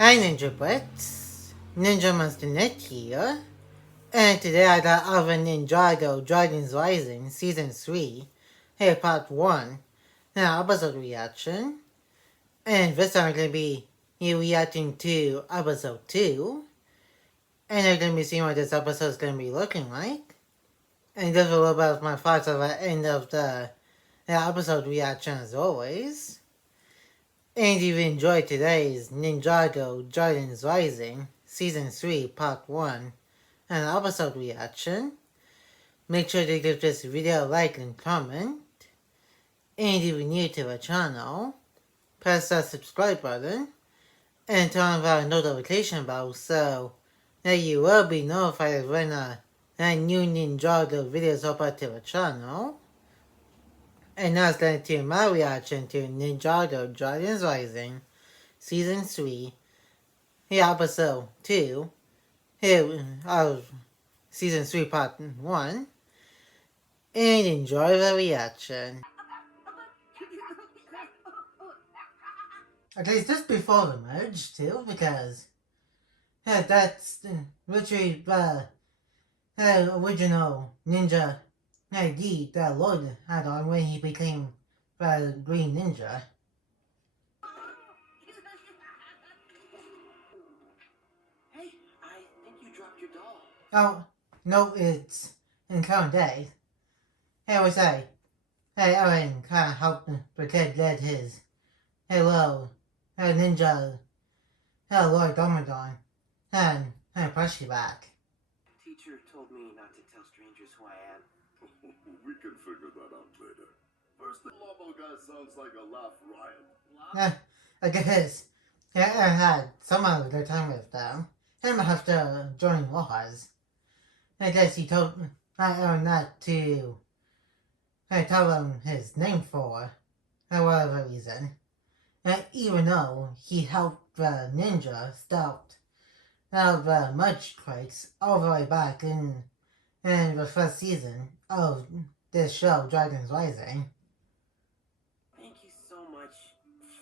Hi Ninja Brits, Ninja Master Net here, and today I got our Ninjago Dragons Rising Season 3, here Part 1, now episode reaction, and this time I'm going to be reacting to episode 2, and I'm going to be seeing what this episode is going to be looking like, and give a little bit of my thoughts at the end of the episode reaction as always. And if you enjoyed today's Ninjago Dragons Rising Season 3 Part 1 and episode reaction, make sure to give this video a like and comment. And if you're new to the channel, press that subscribe button and turn on the notification bell so that you will be notified when a new Ninjago videos upload to the channel. And now let's get into my reaction to Ninjago Dragons Rising Season 3, Episode 2, of Season 3 Part 1, and enjoy the reaction. Okay, it's just before the merge too, because that's literally the original ninja ID that Lord had on when he became the Green Ninja. Hey, I think you dropped your doll. Oh, no, it's in current day. Hey, what's that? Hey, Owen kind of helped the kid get his hello, ninja, Lord Domadon, and push you back. Teacher told me not to tell strangers who I am. We can figure that out later. First, the Lobo guy sounds like a laugh riot. I guess I had some of the time with them. Him after joining Wars. I guess he told Aaron not to tell him his name for whatever reason. Even though he helped the ninja stop the merch crates all the way back in the first season of this show, Dragons Rising. Thank you so much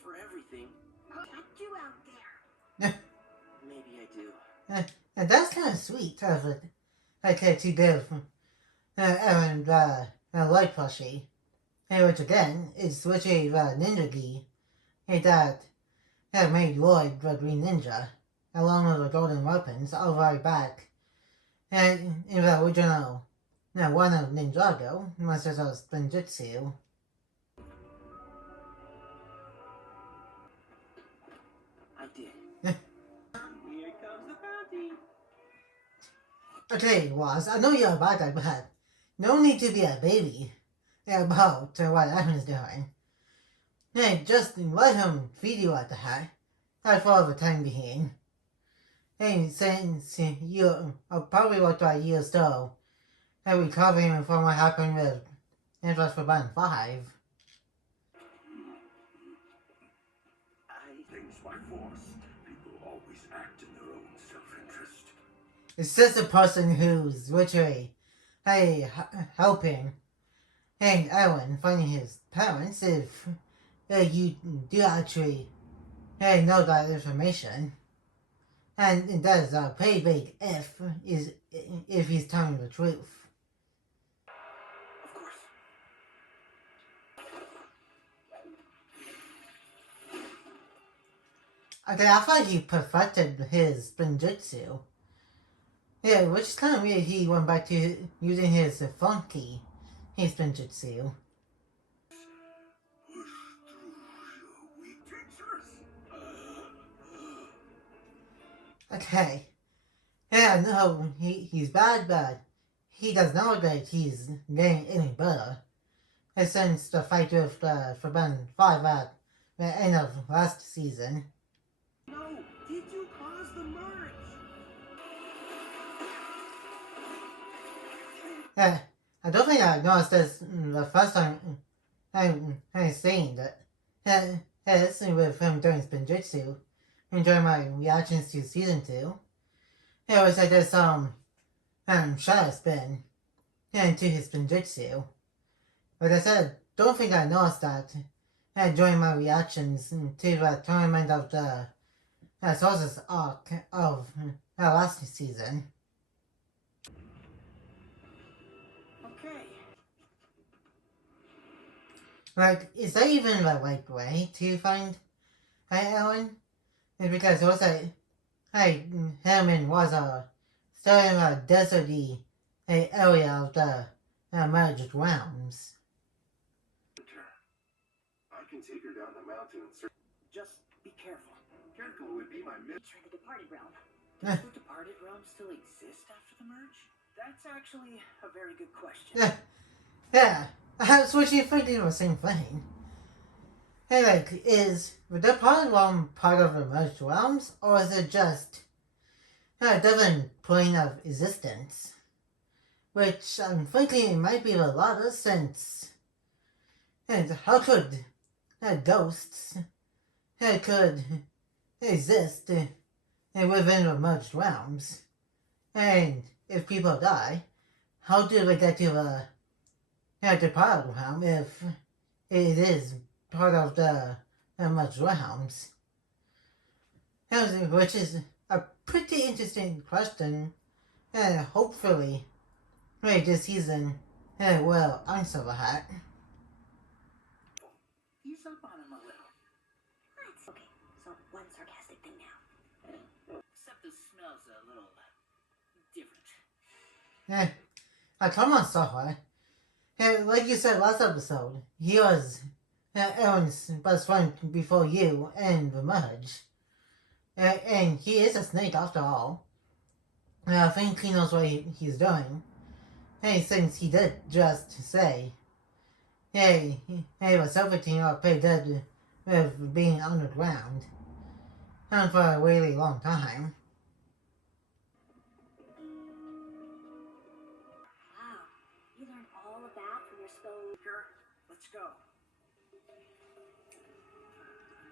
for everything. I'll check you out there. Maybe I do. And that's kind of sweet of it. To give Aaron the light plushie. Which again is literally the ninja gi that made Lloyd the Green Ninja, along with the golden weapons all the way back. And in the original one of Ninjago, Masters of Spinjitsu. I did. Here comes the bounty. Okay, Was, I know you're a bad guy, but no need to be a baby about what Evan's doing. Hey, just let him feed you at the hat. That's for the time being. Hey, since you probably looked like you're still recovering from what happened with Interest for Band 5. Things by force. People always act in their own self-interest. It's just a person who's literally helping Aaron finding his parents if you do actually know that information. And that is a pretty big if he's telling the truth. Of course. Okay, I thought he perfected his Spinjitsu. Yeah, which is kind of weird he went back to using his funky Spinjitsu. Push through, you weak creatures. Okay. Yeah, no, he's bad. He does not look like he's getting any better. Since the fight with the Forbidden 5 at the end of last season. No, did you cause the merge? Yeah, I don't think I noticed this the first time I'm seeing it. Yeah, it's with him doing Spinjitsu. Enjoying my reactions to season 2. It was like this shadow spin into his Spinjitsu. But I said, don't think I noticed that during my reactions to the tournament of the sources arc of last season. Okay. Like, is that even the right way to find Ellen? It's because also, Herman was still in a deserty area of the merged realms. I can take her down the mountain and search. Just be careful. Careful would be my mission. Enter the departed realm. Does the departed realm still exist after the merge? That's actually a very good question. Yeah, I was actually thinking the same thing. Hey, like, is the departed realm part of the merged realms, or is it just a different plane of existence? Which I'm thinking it might be the latter, since. And how could ghosts could exist within the merged realms? And if people die, how do they get to the departed realm if it is part of the merged realms? Which is a pretty interesting question, and hopefully this season will answer that. Ease up on him a little. That's okay. So one sarcastic thing now. Except the smell's a little different. Come on, Sahara. Like you said last episode, he was Aaron's best friend before you and the merge. And he is a snake after all. I think he knows what he's doing. Hey, since he did just say, hey, the Serpentine are pretty dead with being underground. And for a really long time. Wow. You learned all of that from your spell. Let's go.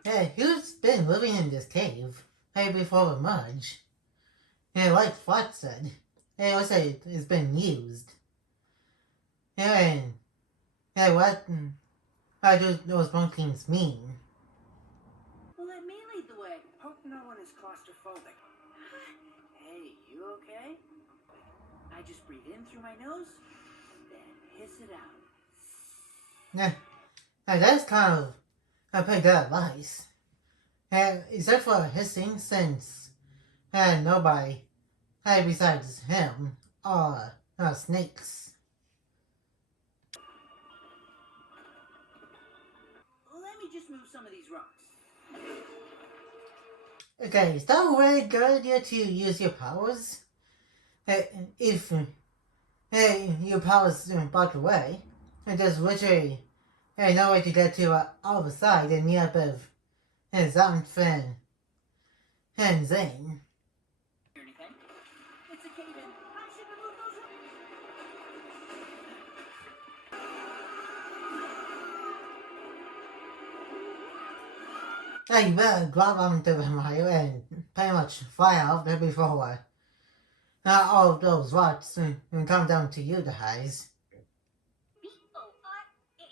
Hey, who's been living in this cave before the merge? Like Flat said, also it's been used. And what do those bunkings mean? Well, let me lead the way. Hope no one is claustrophobic. Hey, you okay? I just breathe in through my nose, then hiss it out. That's kind of a pretty good advice. Except for hissing, since nobody besides him are snakes. Let me just move some of these rocks. Okay, is that a really good idea to use your powers? If your powers blocked away, and there's literally no way to get to the other side and meet up with Zamfin and Zane. Hear anything? It's a cave in. I should remove those rocks. You better grab onto them, Mario, and pretty much fly out there before all of those rocks come down to you guys. B-O-R-A.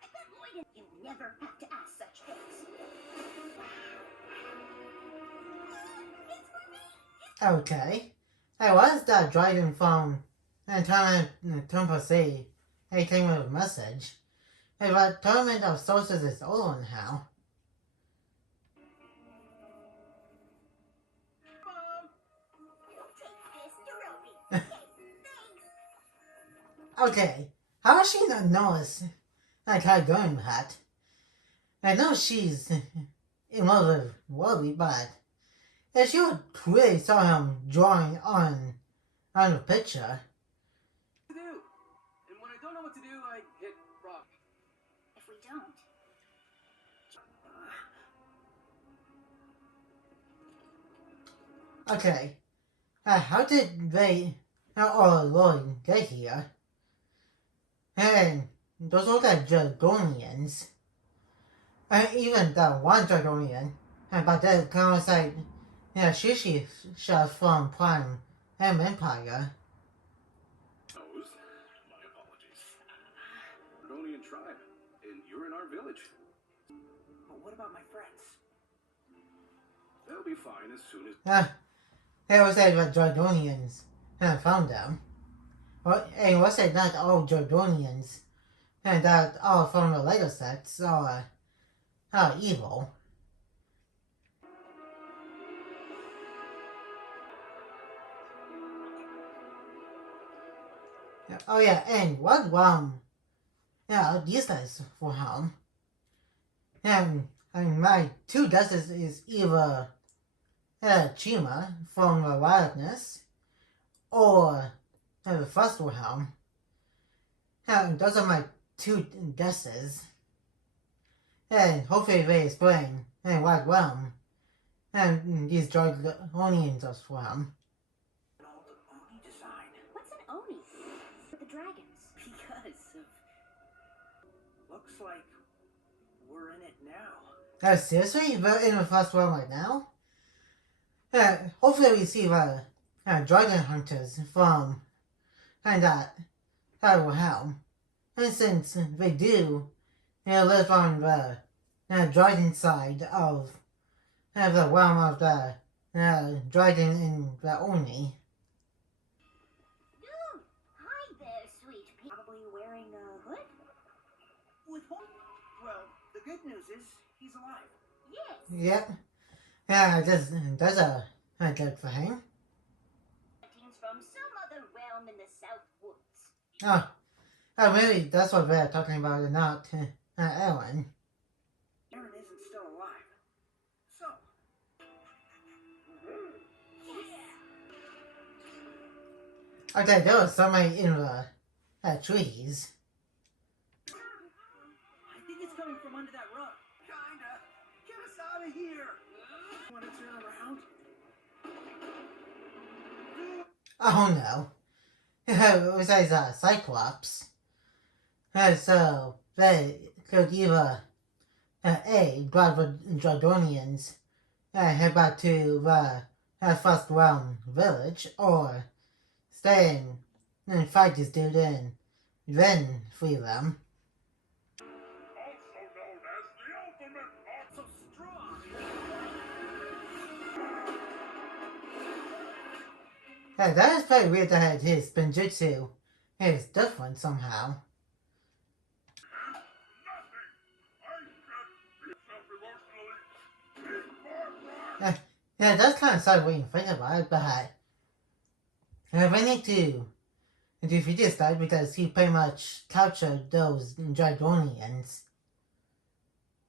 I bet Lloyd you never have to ask such things. It's for me. Okay. I was that driving from Temple City. He came with a message. The tournament of sources is over now. Mom! Take this to Roby. Okay, thanks. Okay. How does she not notice I tried going with that? I know she's in love with Wally, but if she would clearly saw him drawing on the picture. To do. And when I don't know what to do, I hit rock. If we don't, Okay. How did they or Lloyd get here? And those look like Dragonians. Even the one Dragonian. But that kind of like Shishi chef from Prime Empire. Nose. My apologies. Dragonian tribe, and you're in our village. But what about my friends? They'll be fine as soon as... They was said about Dragonians found them. Well, and was said not all Dragonians and that all from the Lego sets are evil. Oh yeah, and what these guys for him. And my two guesses is either Chima from the Wildness or the first Wilhelm. Those are my two guesses. And hopefully they explain what realm and these Dragonians are from. An old Oni design. What's an Oni? For the dragons. Because of... Looks like we're in it now. Seriously? We're in the first realm right now? Hopefully we see the dragon hunters from that Wilhelm. And since they do live on the dragon side of the realm of the dragon in the Oni. Ooh, hi there, sweet pea. Probably wearing a hood? With whom? Well, the good news is he's alive. Yes. Yep. Yeah, that's a good for him. Sightings from some other realm in the South Woods. Oh, maybe that's what they're talking about and not Ellen. Aaron isn't still alive. So... Okay, there was somebody in the trees. I think it's coming from under that rug. Kinda. Get us out of here. Want to turn around? Oh no. It was a Cyclops. So they could either grab the Dragonians head back to the first realm village, or stay and fight this dude and then free them. Also known as the ultimate So strong. That is pretty weird that his Spinjitsu is different somehow. Yeah, that's kind of sad when you think about it, but we need to defeat this guy because he pretty much captured those Dragonians.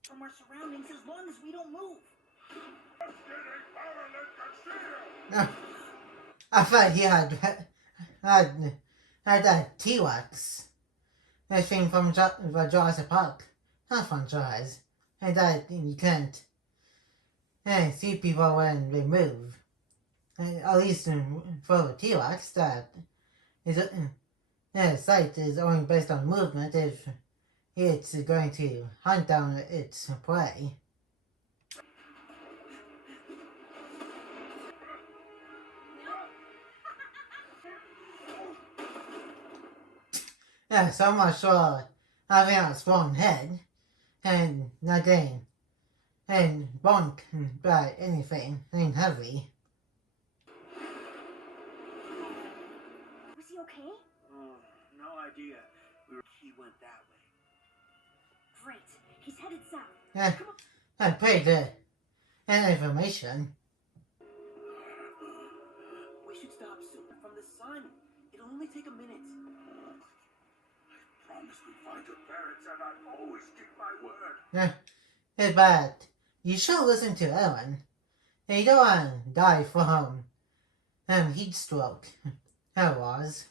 From our surroundings as long as we don't move. I thought he had that T-Rex. That thing from the Jurassic Park. Not franchise. And that you can't see people when they move. At least for the T-Rex, that is sight is only based on movement if it's going to hunt down its prey. Yeah, so much for having a strong head and not getting and bonk by anything heavy. Was he okay? No idea. He went that way. Great. He's headed south. Yeah, that's pretty good information. We should stop soon. From the sun. It'll only take a minute. I promised we'd find your parents, and I always keep my word. Yeah, but you should listen to Ellen. You don't want to die from heat stroke. That was.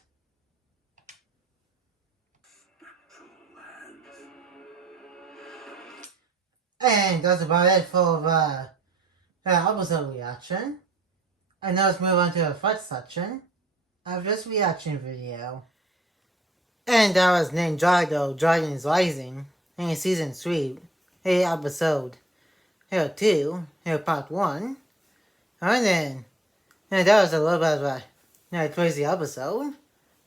And that's about it for the episode reaction. And now let's move on to the first section of this reaction video. And that was Ninjago Dragons Rising in Season 3, episode 2, part 1. And then that was a little bit of a crazy episode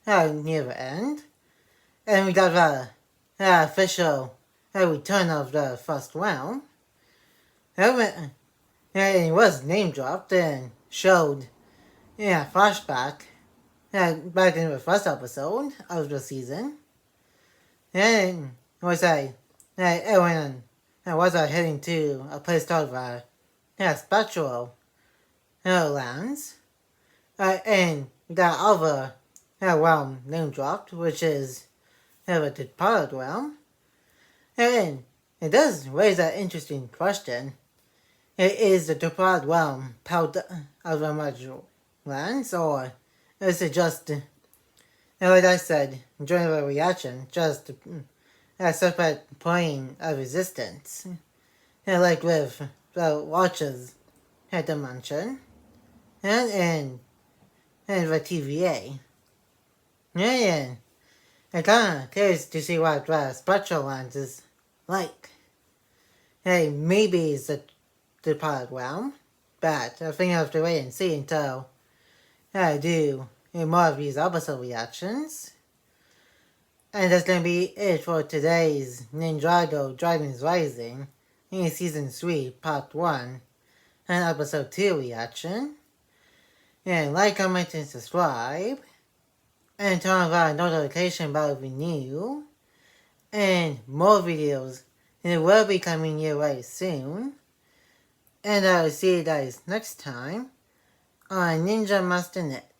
near the end. And we got the official return of the first round. And And it was name dropped and showed flashback back in the first episode of the season. And it was everyone was heading to a place called Spectral Lands. And that other realm name dropped, which is the departed realm. And it does raise an interesting question. Is the departed realm part of the magical lands, or is it just, like I said during the reaction, just a separate plane of existence? Like with the Watchers dimension and the TVA. And I'm kind of curious to see what the Spectral Lands is like. Maybe it's a departed realm, but I think I have to wait and see until I do more of these episode reactions. And that's going to be it for today's Ninjago Dragons Rising in Season 3, Part 1 and Episode 2 reaction. And like, comment, and subscribe. And turn on our notification bell if you're new. And more videos will be coming your way soon. And I'll see you guys next time on Ninja Master Net.